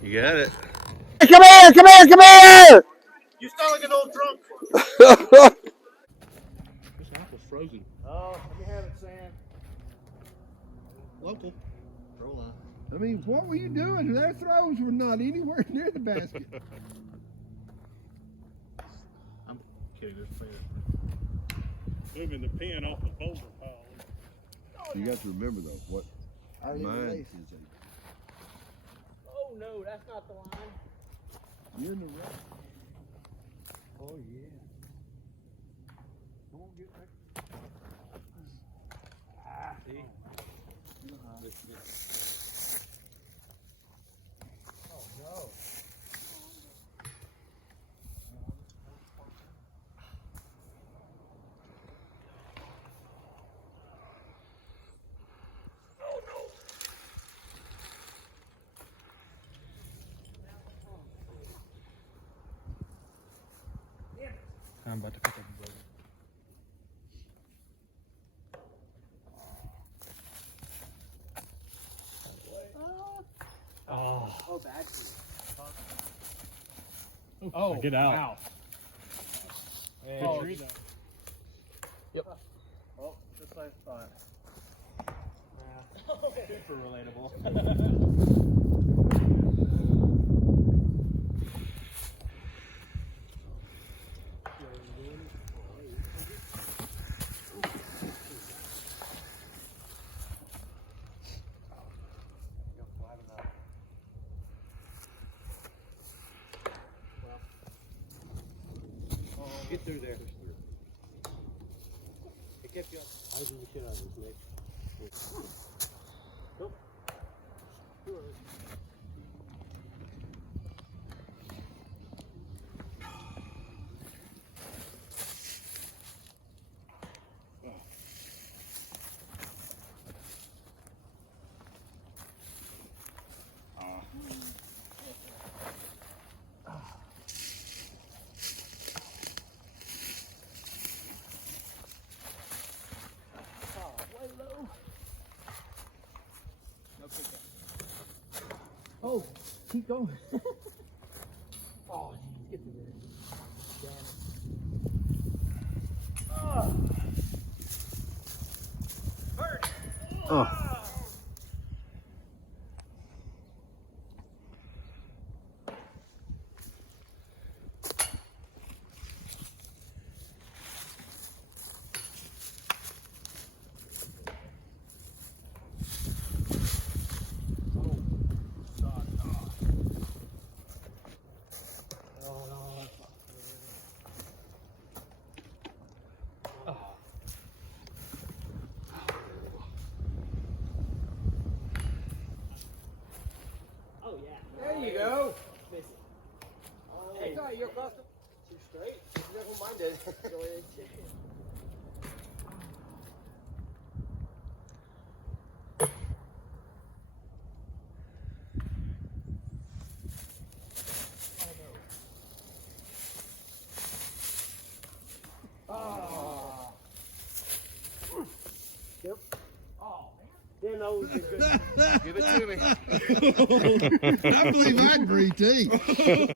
You got it. Come here, come here, come here! You sound like an old drunk. This apple's frozen. Oh, let me have it, Sam. Local. Throw line. I mean, what were you doing? Their throws were not anywhere near the basket. I'm kidding. There's plenty. Moving the pin off the boulder pile. You got to remember though, what mine. Oh no, that's not the line. You're in the right. Oh yeah. Come on, get back. Ah, see. Oh no. I'm about to pick up the boulder. Oh, bad. Oh, get out. Wow. Oh, Yep. oh, just like I thought. Super relatable. Get through there. It kept you up. I was in the shit out of this, Nick. Nope. Oh, keep going. Oh, geez, get through there. Damn it. Oh. Oh, yeah. There you go. Miss it. Hey, you're across the. Too straight. Never mind it. Go ahead, chicken. Oh. Yep. Oh, man. Then those are good. Give it to me. I believe I'd agree too.